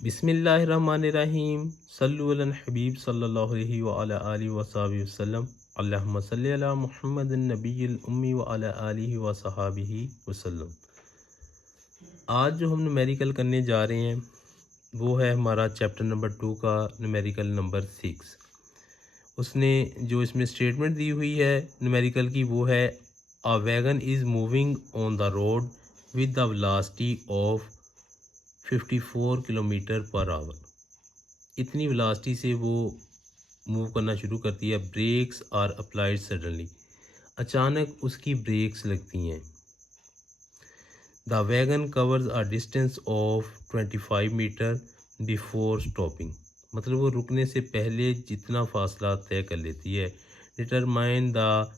बिस्मिल्लाहिर्रहमानिर्रहीम सल्लु अलल हबीब सल्लल्लाहु अलैहि व अला आलिहि व सहाबिहि वसल्लम अल्लाहुम्मा सल्लि अला मुहम्मदिन नबिय्यिल उम्मी व अला आलिहि व सहाबिहि वसल्लम। आज जो हम न्यूमेरिकल करने जा रहे हैं वो है हमारा चैप्टर नंबर 2 का न्यूमेरिकल नंबर 6। उसने जो इसमें स्टेटमेंट दी हुई है न्यूमेरिकल की वो है a wagon is moving on the road with the velocity of 54 kilometre per hour. इतनी वेलोसिटी से वो मूव करना शुरू करती है। ब्रेक्स आर अप्लाइड सडनली, अचानक उसकी ब्रेक्स लगती हैं। The wagon covers a distance of 25 metre before stopping, मतलब वो रुकने से पहले जितना फासला तय कर लेती है। Determine the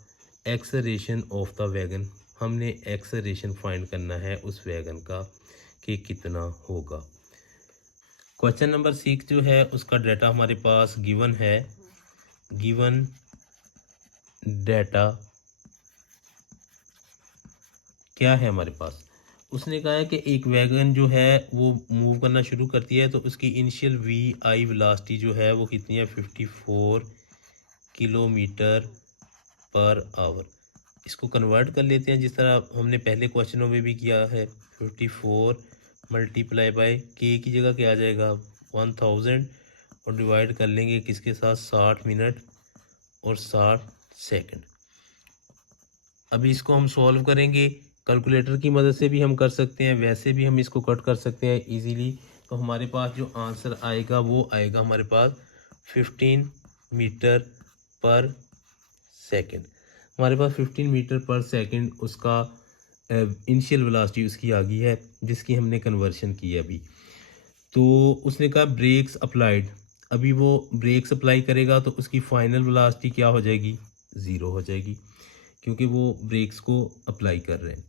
acceleration of the wagon, हमने एक्सेलरेशन फाइंड करना है उस वैगन का कि कितना होगा। क्वेश्चन नंबर 6 जो है उसका डाटा हमारे पास गिवन है। गिवन डाटा क्या है हमारे पास? उसने कहा है कि एक वैगन जो है वो मूव करना शुरू करती है तो उसकी इनिशियल वी आई वेलोसिटी जो है वो कितनी है? 54 किलोमीटर पर आवर। इसको कन्वर्ट कर लेते हैं जिस तरह हमने पहले क्वेश्चनों में भी किया है। 54 मल्टीप्लाई बाय के की जगह क्या आ जाएगा? 1000 और डिवाइड कर लेंगे किसके साथ? 60 मिनट और 60 सेकंड। अभी इसको हम सॉल्व करेंगे, कैलकुलेटर की मदद से भी हम कर सकते हैं, वैसे भी हम इसको कट कर सकते हैं इजीली। तो हमारे पास जो आंसर आएगा वो आएगा हमारे पास 15 मीटर पर सेकंड। हमारे पास 15 मीटर पर सेकंड उसका इनिशियल वेलोसिटी उसकी आ गई है जिसकी हमने कन्वर्शन की है अभी। तो उसने कहा ब्रेक्स अप्लाइड, अभी वो ब्रेक्स अप्लाई करेगा तो उसकी फाइनल वेलोसिटी क्या हो जाएगी? 0 हो जाएगी क्योंकि वो ब्रेक्स को अप्लाई कर रहे हैं।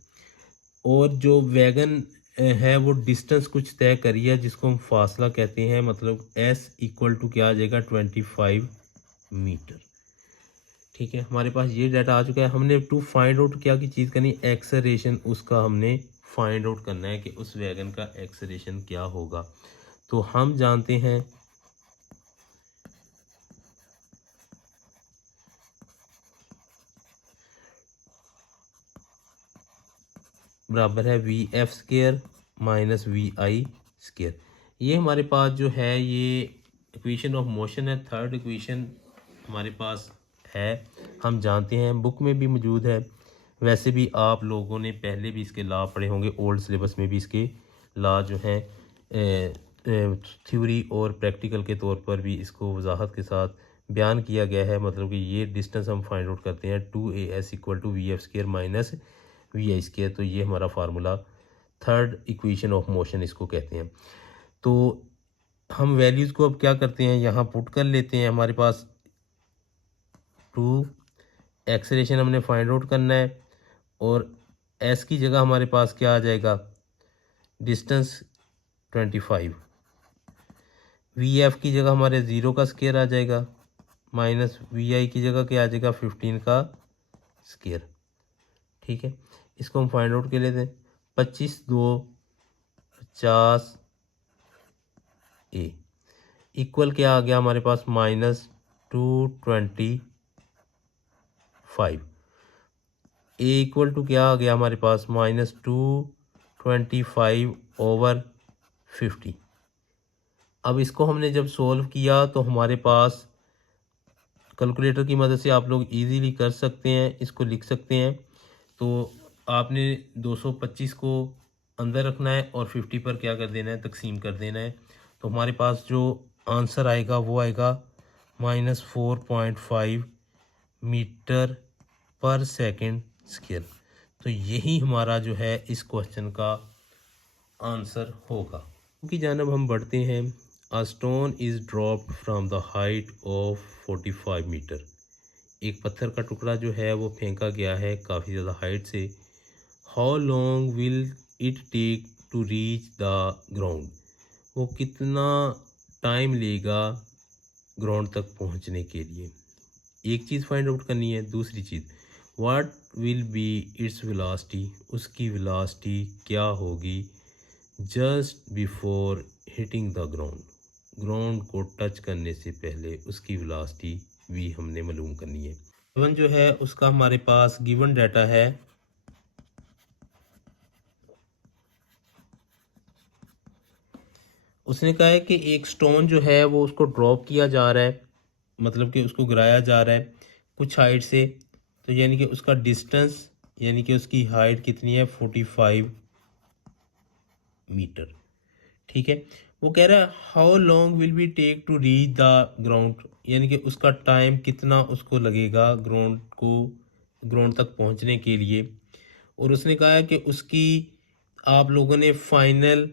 और जो वैगन है वो डिस्टेंस कुछ तय करी है जिसको हम फासला कहते हैं, मतलब एस इक्वल टू क्या आ जाएगा? 25 मीटर। ठीक है, हमारे पास ये डाटा आ चुका है। हमने टू फाइंड आउट क्या की चीज़ करनी? एक्सेलरेशन उसका हमने फाइंड आउट करना है कि उस वैगन का एक्सेलरेशन क्या होगा। तो हम जानते हैं बराबर है v f square minus we i square. ये हमारे पास जो है ये इक्वेशन ऑफ मोशन है, थर्ड इक्वेशन हमारे पास है। हम जानते हैं बुक में भी मौजूद है, वैसे भी आप लोगों ने पहले भी इसके लॉ पढ़े होंगे, ओल्ड सिलेबस में भी इसके लॉ जो हैं थ्योरी और प्रैक्टिकल के तौर पर भी इसको वजाहत के साथ बयान किया गया है। मतलब कि ये डिस्टेंस हम फाइंड आउट करते हैं 2AS equal to we f square minus we i square. तो ये हमारा formula third equation of motion इसको कहते हैं। तो हम वैल्यूज़ को अब क्या करते हैं, यहाँ पुट कर लेते हैं। हमारे पास 2 एक्सेलरेशन हमने फाइंड आउट करना है और एस की जगह हमारे पास क्या आ जाएगा? डिस्टेंस 25। वी एफ की जगह हमारे 0 का स्केयर आ जाएगा माइनस वी आई की जगह क्या आ जाएगा? 15 का स्केयर। ठीक है, इसको हम फाइंड आउट कर लेते हैं। 25 2 50 ए इक्वल क्या आ गया हमारे पास? माइनस 225। ए इक्वल टू क्या आ गया हमारे पास? Minus 225 over 50। अब इसको हमने जब सोल्व किया तो हमारे पास कैलकुलेटर की मदद से आप लोग इजीली कर सकते हैं, इसको लिख सकते हैं। तो आपने 225 को अंदर रखना है और 50 पर क्या कर देना है? तकसीम कर देना है। तो हमारे पास जो आंसर आएगा वो आएगा माइनस 4.5 मीटर पर सेकंड स्क्वायर। तो यही हमारा जो है इस क्वेश्चन का आंसर होगा। की जानब हम बढ़ते हैं। A stone is dropped from the height of 45 metre, एक पत्थर का टुकड़ा जो है वो फेंका गया है काफ़ी ज़्यादा हाइट से। How long will it take to reach the ground, वो कितना टाइम लेगा ग्राउंड तक पहुंचने के लिए। एक चीज़ फाइंड आउट करनी है। दूसरी चीज़ what will be its velocity, उसकी वेलोसिटी क्या होगी just before hitting the ground को टच करने से पहले उसकी वेलोसिटी v हमने मालूम करनी है। गिवन जो है उसका हमारे पास गिवन डाटा है उसने कहा है कि एक स्टोन जो है वो उसको ड्रॉप किया जा रहा है, मतलब कि उसको गिराया जा रहा है कुछ हाइट से, तो यानी कि उसका डिस्टेंस यानी कि उसकी हाइट कितनी है 45 मीटर। ठीक है, वो कह रहा है how long will be take to reach the ground, यानी कि उसका टाइम कितना उसको लगेगा ग्राउंड तक पहुंचने के लिए। और उसने कहा है कि उसकी आप लोगों ने फाइनल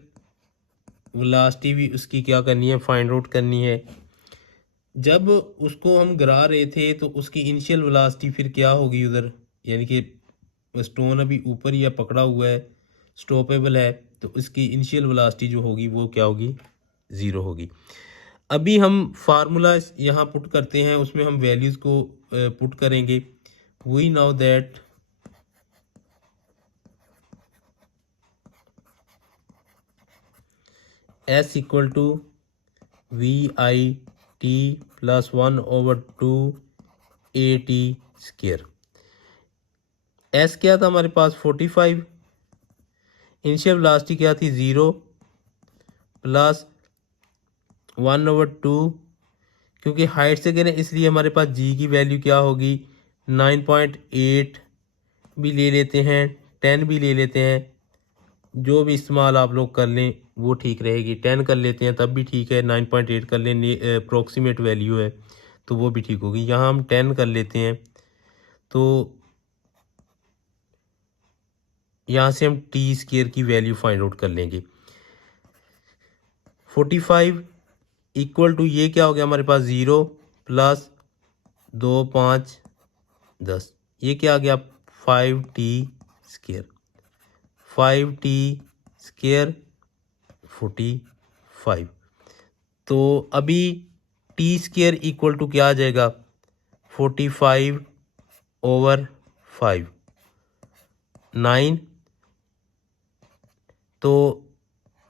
वेलोसिटी भी उसकी क्या करनी है, फाइंड आउट करनी है। जब उसको हम गिरा रहे थे तो उसकी इनिशियल वेलोसिटी फिर क्या होगी उधर, यानी कि स्टोन अभी ऊपर ही है, पकड़ा हुआ है, स्टॉपेबल है, तो उसकी इनिशियल वेलोसिटी जो होगी वो क्या होगी, 0 होगी। अभी हम फार्मूला यहाँ पुट करते हैं, उसमें हम वैल्यूज़ को पुट करेंगे। We know that S equal to we I T plus 1/2 AT square. S क्या था हमारे पास 45, इनिशियल वेलोसिटी क्या थी 0 प्लस 1/2, क्योंकि हाइट से करें इसलिए हमारे पास g की वैल्यू क्या होगी 9.8 भी ले लेते हैं, 10 भी ले लेते हैं, जो भी इस्तेमाल आप लोग कर लें वो ठीक रहेगी। 10 कर लेते हैं तब भी ठीक है, 9.8 कर लें, अप्रोक्सीमेट वैल्यू है तो वो भी ठीक होगी। यहाँ हम 10 कर लेते हैं, तो यहाँ से हम टी स्क्वायर की वैल्यू फाइंड आउट कर लेंगे। 45 इक्वल टू ये क्या हो गया हमारे पास 0 प्लस 2 5 10, ये क्या आ गया 5t स्क्वायर, 5t स्क्वायर 45। तो अभी टी स्क्वायर इक्वल टू क्या आ जाएगा 45/5 9, तो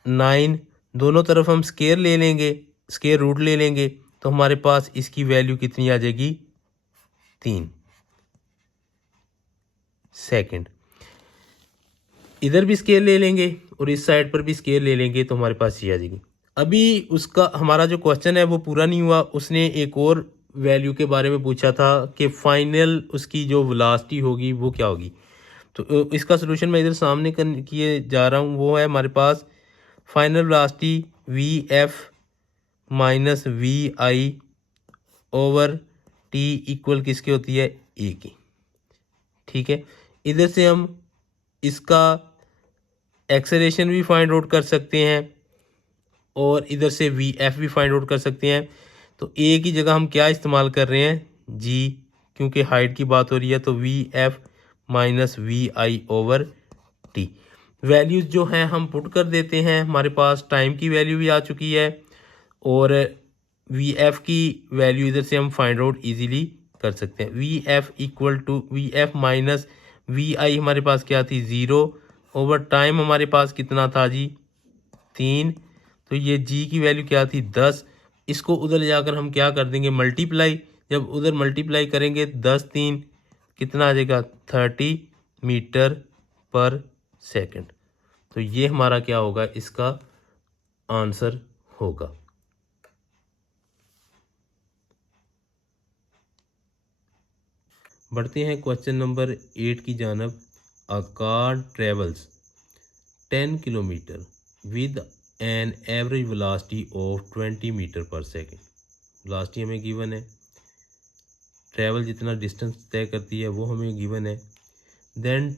9 दोनों तरफ हम स्क्वायर ले लेंगे, स्क्वायर रूट ले लेंगे, तो हमारे पास इसकी वैल्यू कितनी आ जाएगी 3 सेकंड। इधर भी स्केल ले लेंगे और इस साइड पर भी स्केल ले लेंगे तो हमारे पास ये आ जाएगी। अभी उसका हमारा जो क्वेश्चन है वो पूरा नहीं हुआ, उसने एक और वैल्यू के बारे में पूछा था कि फाइनल उसकी जो वेलोसिटी होगी वो क्या होगी। तो इसका सलूशन मैं इधर सामने किए जा रहा हूँ। वो है हमारे पास final velocity V F minus we I over T equal किसकी होती है ए की। ठीक है, इधर से हम इसका एक्सेलरेशन भी फाइंड आउट कर सकते हैं और इधर से वी एफ भी फाइंड आउट कर सकते हैं। तो ए की जगह हम क्या इस्तेमाल कर रहे हैं जी, क्योंकि हाइट की बात हो रही है, तो v F minus we I over t. Values जो हैं हम पुट कर देते हैं, हमारे पास टाइम की वैल्यू भी आ चुकी है और वी एफ की वैल्यू इधर से हम फाइंड आउट ईजीली कर सकते हैं। V F equal to V F minus we I हमारे पास क्या थी 0 ओवर टाइम हमारे पास कितना था जी 3, तो ये जी की वैल्यू क्या थी 10। इसको उधर ले जाकर हम क्या कर देंगे मल्टीप्लाई, जब उधर मल्टीप्लाई करेंगे 10 3 कितना आ जाएगा 30 मीटर पर सेकंड। तो ये हमारा क्या होगा, इसका आंसर होगा। बढ़ते हैं क्वेश्चन नंबर 8 की जानब। A car travels 10 kilometre with an average velocity of 20 metre per second. Velocity हमें गिवन है, ट्रैवल जितना डिस्टेंस तय करती है वो हमें गिवन है। Then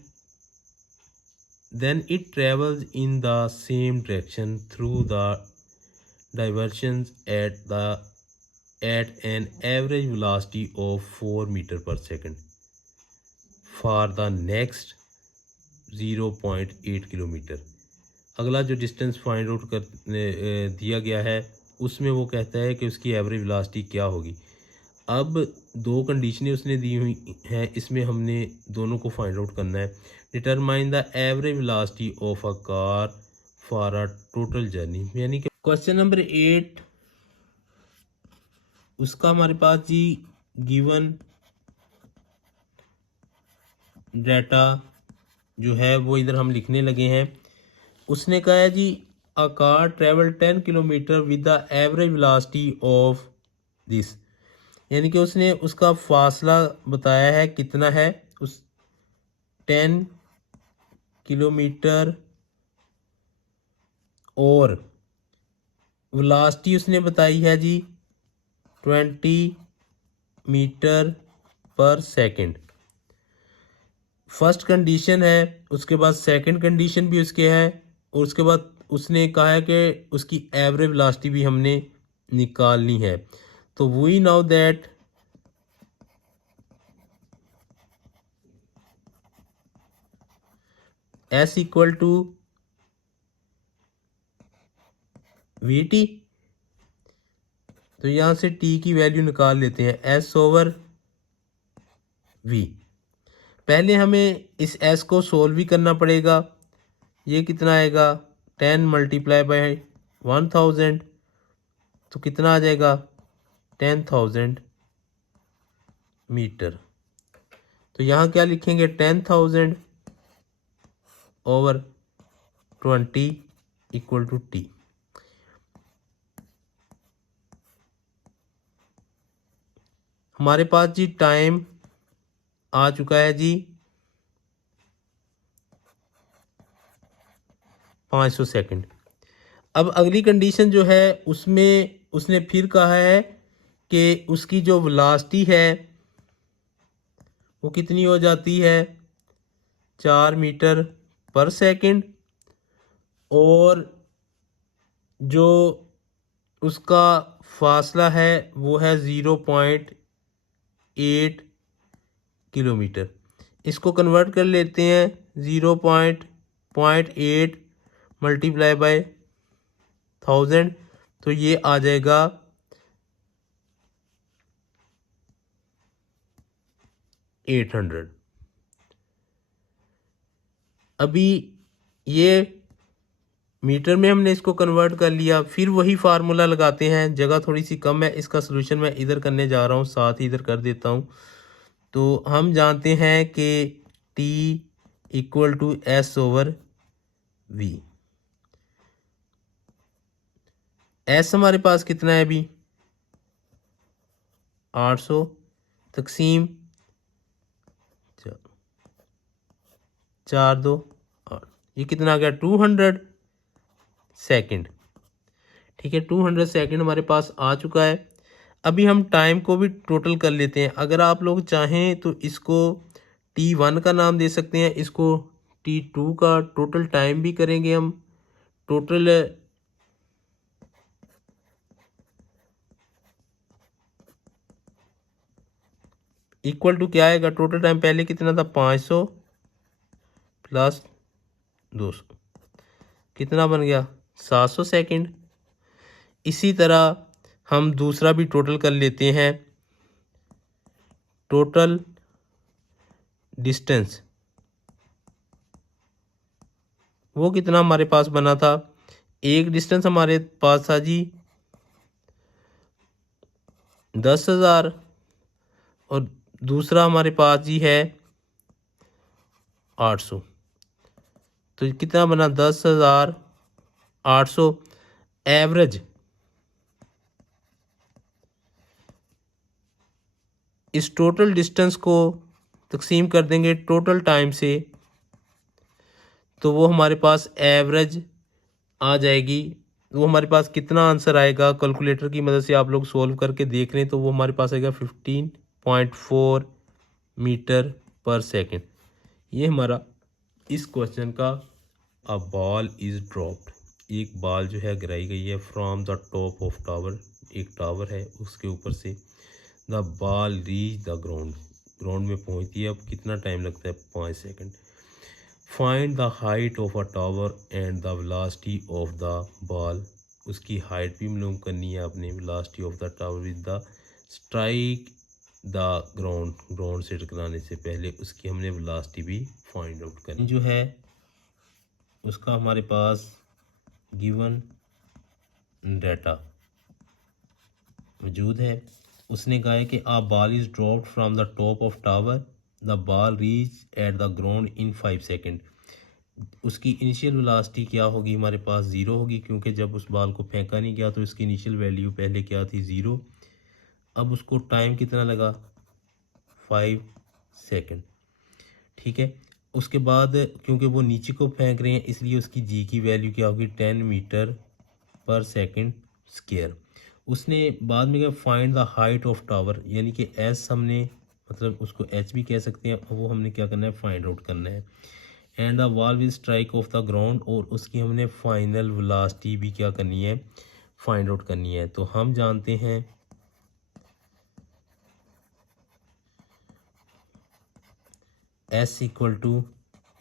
it travels in the same direction through the diversions at an average velocity of 4 metre per second for the next 0.8 kilometre. अगला जो डिस्टेंस फाइंड आउट कर दिया गया है उसमें वो कहता है कि उसकी एवरेज वेलोसिटी क्या होगी। अब दो कंडीशनें उसने दी हुई हैं, इसमें हमने दोनों को फाइंड आउट करना है। Determine the average velocity of a car for a total journey, यानी कि क्वेश्चन नंबर 8, उसका हमारे पास जी गिवन डाटा जो है वो इधर हम लिखने लगे हैं। उसने कहा है जी a car travel 10 kilometre with the average velocity of this, यानी कि उसने उसका फासला बताया है कितना है, उस 10 किलोमीटर और वेलोसिटी उसने बताई है जी 20 मीटर पर सेकंड। फर्स्ट कंडीशन है, उसके बाद सेकंड कंडीशन भी उसके है, और उसके बाद उसने कहा है कि उसकी एवरेज वेलोसिटी भी हमने निकालनी है। तो we know that s equal to v t, तो यहाँ से टी की वैल्यू निकाल लेते हैं, एस ओवर वी। पहले हमें इस एस को सोल्व भी करना पड़ेगा। ये कितना आएगा, 10 मल्टीप्लाई बाय 1000, तो कितना आ जाएगा 10,000 मीटर। तो यहाँ क्या लिखेंगे, 10,000 ओवर 20 इक्वल टू टी। हमारे पास जी टाइम आ चुका है जी 500 सेकंड। अब अगली कंडीशन जो है उसमें उसने फिर कहा है कि उसकी जो वेलोसिटी है वो कितनी हो जाती है, 4 मीटर पर सेकंड, और जो उसका फासला है वो है 0.8 किलोमीटर। इसको कन्वर्ट कर लेते हैं, 0.8 मल्टीप्लाई बाय 1000, तो ये आ जाएगा 800। अभी ये मीटर में हमने इसको कन्वर्ट कर लिया, फिर वही फार्मूला लगाते हैं, जगह थोड़ी सी कम है, इसका सलूशन मैं इधर करने जा रहा हूँ, साथ ही इधर कर देता हूँ। तो हम जानते हैं कि T equal to s over v. S हमारे पास कितना है अभी, 800 तकसीम 4 2 8, ये कितना आ गया 200 सेकंड। ठीक है, 200 सेकंड हमारे पास आ चुका है। अभी हम टाइम को भी टोटल कर लेते हैं। अगर आप लोग चाहें तो इसको T1 का नाम दे सकते हैं, इसको T2 का टोटल टाइम भी करेंगे हम। टोटल इक्वल टू क्या आएगा, टोटल टाइम पहले कितना था, 500 प्लस 200, कितना बन गया 700 सेकंड। इसी तरह हम दूसरा भी टोटल कर लेते हैं। टोटल डिस्टेंस वो कितना हमारे पास बना था, एक डिस्टेंस हमारे पास था जी 10,000, और दूसरा हमारे पास जी है 800, तो कितना बना 10,800। एवरेज इस टोटल डिस्टेंस को तकसीम कर देंगे टोटल टाइम से, तो वो हमारे पास एवरेज आ जाएगी। वो हमारे पास कितना आंसर आएगा, कैलकुलेटर की मदद से आप लोग सोल्व करके देख लें, तो वो हमारे पास आएगा 15.4 मीटर पर सेकंड। ये हमारा इस क्वेश्चन का अ बॉल इज़ ड्रॉप्ड, एक बॉल जो है गिराई गई है from the top of tower, एक टावर है उसके ऊपर से, the ball reach the ground, ground में पहुंचती है। अब कितना टाइम लगता है, 5 second. Find the height of a tower and the velocity of the ball, उसकी हाइट भी मालूम करनी है आपने, velocity of the tower with the strike the ground, ground से टकराने से पहले उसकी हमने वेलोसिटी भी फाइंड आउट करनी जो है। उसका हमारे पास गिवन डाटा मौजूद है। उसने कहा है कि a ball is dropped from the top of tower, the ball reach at the ground in 5 second. उसकी इनिशियल वेलोसिटी क्या होगी, हमारे पास 0 होगी, क्योंकि जब उस बॉल को फेंका नहीं गया तो इसकी इनिशियल वैल्यू पहले क्या थी, 0। अब उसको टाइम कितना लगा, 5 सेकेंड। ठीक है। उसके बाद क्योंकि वो नीचे को फेंक रहे हैं इसलिए उसकी जी की वैल्यू क्या होगी, 10 मीटर पर सेकेंड स्क्वायर। उसने बाद में क्या, find the height of tower, यानी कि एस हमने मतलब उसको एच भी कह सकते हैं, वो हमने क्या करना है, फाइंड आउट करना है। And the ball will strike off the ground, और उसकी हमने फाइनल वेलोसिटी भी क्या करनी है, फाइंड आउट करनी है। तो हम जानते हैं s equal to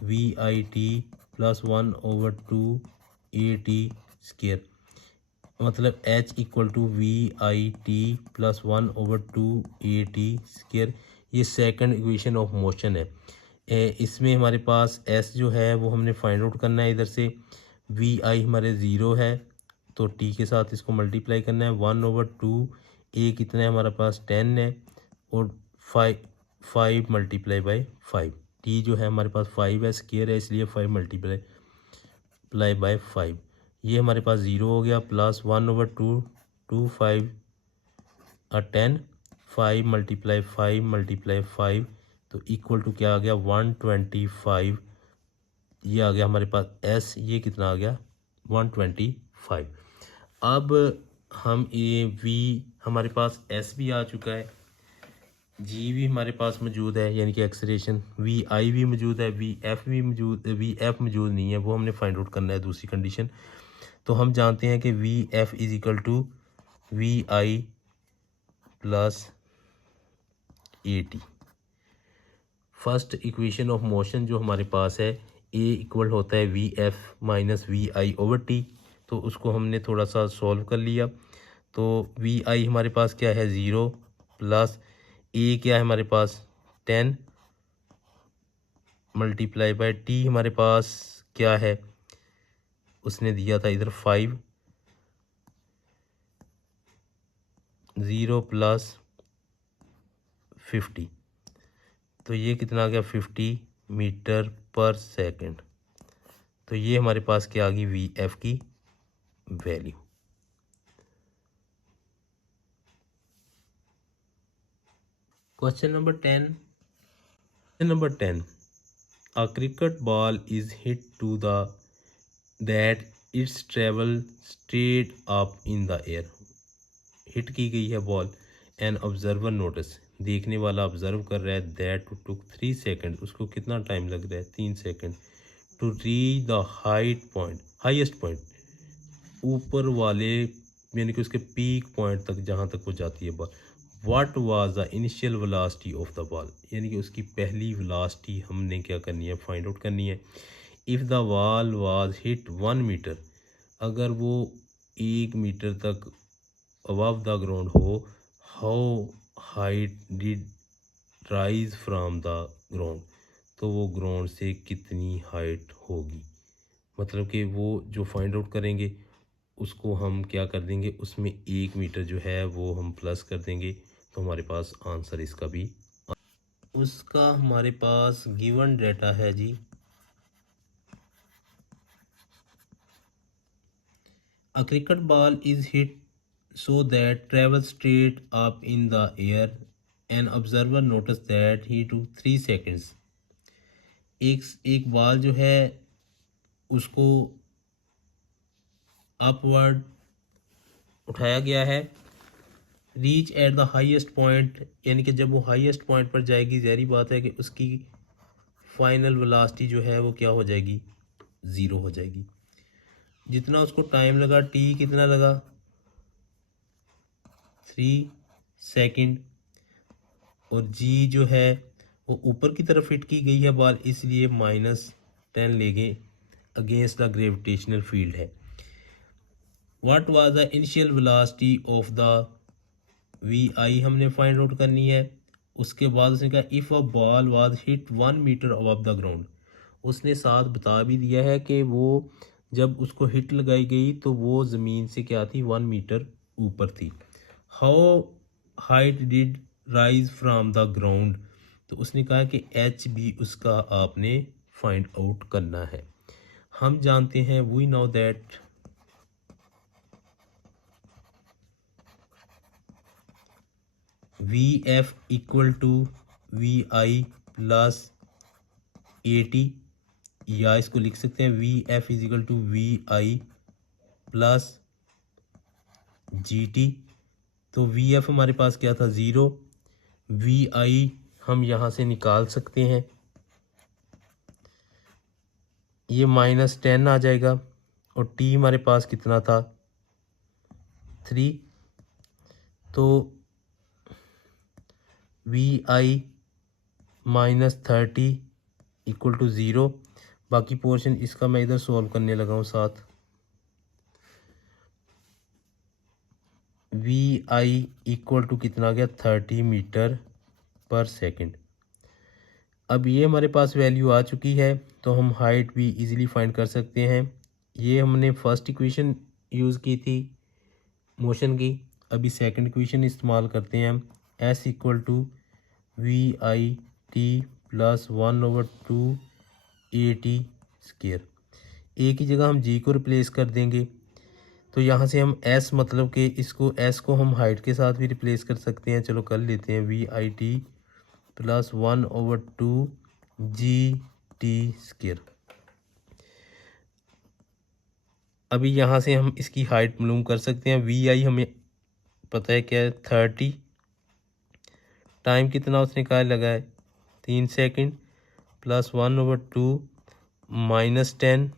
we I T plus 1/2 AT², मतलब h equal to we I T plus 1/2 AT²। ये सेकंड इक्वेशन ऑफ मोशन है। इसमें हमारे पास एस जो है वो हमने फाइंड आउट करना है इधर से। वी आई हमारे 0 है तो टी के साथ इसको मल्टीप्लाई करना है, 1/2 ए कितना है हमारे पास 10 है, और 5 मल्टीप्लाई बाई 5। टी जो है हमारे पास 5 है, स्क्वायर है, इसलिए 5 मल्टीप्लाई बाई 5। ये हमारे पास 0 हो गया, प्लस 1/2 2 5 10, 5 मल्टीप्लाई 5 तो इक्वल टू क्या आ गया, 125। ये आ गया हमारे पास एस, ये कितना आ गया, 125। अब हम ए वी, हमारे पास एस भी आ चुका है, जी भी हमारे पास मौजूद है यानी कि एक्सलेरेशन, वी आई भी मौजूद है, वी एफ मौजूद नहीं है, वो हमने फाइंड आउट करना है दूसरी कंडीशन। तो हम जानते हैं कि v f is equal to we i plus a t. First equation of motion जो हमारे पास है, ए इक्वल होता है v F minus we I over t, तो उसको हमने थोड़ा सा सॉल्व कर लिया। तो वी आई हमारे पास क्या है, 0, प्लस ए क्या है हमारे पास 10 मल्टीप्लाई बाय टी हमारे पास क्या है, उसने दिया था इधर 5, 0 प्लस 50, तो ये कितना आ गया, 50 मीटर पर सेकंड। तो ये हमारे पास क्या आ गई, वी एफ की value. Question number 10, a cricket ball is hit to the that its travel straight up in the air। Hit की गई है बॉल, एन ऑब्जर्वर नोटिस, देखने वाला ऑब्जर्व कर रहा है, दैट टुक 3 सेकेंड, उसको कितना टाइम लग रहा है, 3 second, to reach the highest point, ऊपर वाले यानी कि उसके पीक पॉइंट तक जहाँ तक वो जाती है ball. What was the initial velocity of the ball, यानी कि उसकी पहली वेलोसिटी हमने क्या करनी है, फाइंड आउट करनी है। If the ball was hit 1 metre, अगर वो 1 मीटर तक अबव द ग्राउंड हो, how height did rise from the ground, तो वो ग्राउंड से कितनी हाइट होगी। मतलब कि वो जो फाइंड आउट करेंगे उसको हम क्या कर देंगे, उसमें 1 मीटर जो है वो हम प्लस कर देंगे, तो हमारे पास आंसर इसका भी उसका हमारे पास गिवन डेटा है जी। A cricket ball is hit so that travels straight up in the air. An observer noticed that he took 3 seconds। एक बॉल जो है उसको अपवर्ड उठाया गया है, reach at the highest point, यानी कि जब वो हाईएस्ट पॉइंट पर जाएगी, ज़ाहिर बात है कि उसकी फाइनल वेलोसिटी जो है वो क्या हो जाएगी, 0 हो जाएगी। जितना उसको टाइम लगा, टी कितना लगा, 3 सेकंड, और जी जो है वो ऊपर की तरफ हिट की गई है बॉल, इसलिए -10 लेंगे, अगेंस्ट द ग्रेविटेशनल फील्ड है। What was the initial velocity of the V I हमने फाइंड आउट करनी है। उसके बाद उसने कहा if a ball was hit 1 metre above the ground, उसने साथ बता भी दिया है कि वो जब उसको हिट लगाई गई तो वो ज़मीन से क्या थी, 1 मीटर ऊपर थी। How height did rise from the ground, तो उसने कहा कि एच भी उसका आपने फाइंड आउट करना है। हम जानते हैं, we know that v F equal to we i plus 80, या इसको लिख सकते हैं we f is equal to we i plus g t. तो वी एफ हमारे पास क्या था, 0। वी आई हम यहाँ से निकाल सकते हैं, ये -10 आ जाएगा, और टी हमारे पास कितना था, 3। तो वी आई -30 इक्वल टू 0। बाकी पोर्शन इसका मैं इधर सॉल्व करने लगा हूँ साथ। वी आई इक्वल टू कितना आ गया, 30 मीटर पर सेकंड। अब ये हमारे पास वैल्यू आ चुकी है, तो हम हाइट भी इजीली फाइंड कर सकते हैं। ये हमने फर्स्ट इक्वेशन यूज़ की थी मोशन की, अभी सेकंड इक्वेशन इस्तेमाल करते हैं हम। S equal to we I T plus 1/2 A T square. A की जगह हम जी को रिप्लेस कर देंगे, तो यहाँ से हम एस मतलब कि इसको एस को हम हाइट के साथ भी रिप्लेस कर सकते हैं। चलो कर लेते हैं, v I T plus 1/2 g t square. अभी यहाँ से हम इसकी हाइट मालूम कर सकते हैं। वी आई हमें पता है क्या है, 30। टाइम कितना उसने कहा लगा है, 3 सेकंड, प्लस 1/2 -10,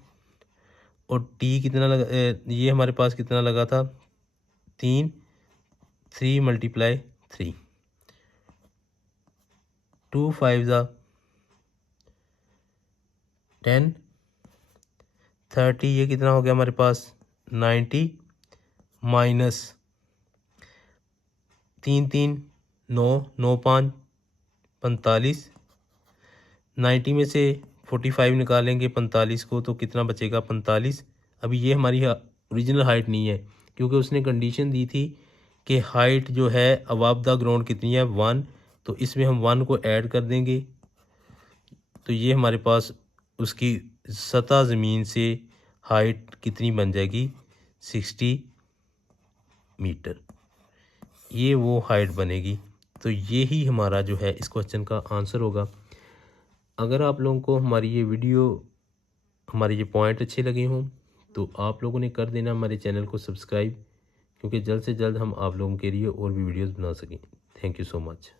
और टी कितना लगा, ये हमारे पास कितना लगा था, 3 × 3, 2 5 10, 30, ये कितना हो गया हमारे पास, 90, माइनस 3 3 9 9 5 45, 90 में से 45 निकालेंगे 45 को, तो कितना बचेगा, 45। अभी ये हमारी ओरिजिनल हाइट नहीं है, क्योंकि उसने कंडीशन दी थी कि हाइट जो है अबव द ग्राउंड कितनी है, 1। तो इसमें हम 1 को ऐड कर देंगे, तो ये हमारे पास उसकी सतह ज़मीन से हाइट कितनी बन जाएगी, 60 मीटर। ये वो हाइट बनेगी। तो ये ही हमारा जो है इस क्वेश्चन का आंसर होगा। अगर आप लोगों को हमारी ये वीडियो, हमारे ये पॉइंट अच्छे लगे हों, तो आप लोगों ने कर देना हमारे चैनल को सब्सक्राइब, क्योंकि जल्द से जल्द हम आप लोगों के लिए और भी वीडियोस बना सकें। Thank you so much.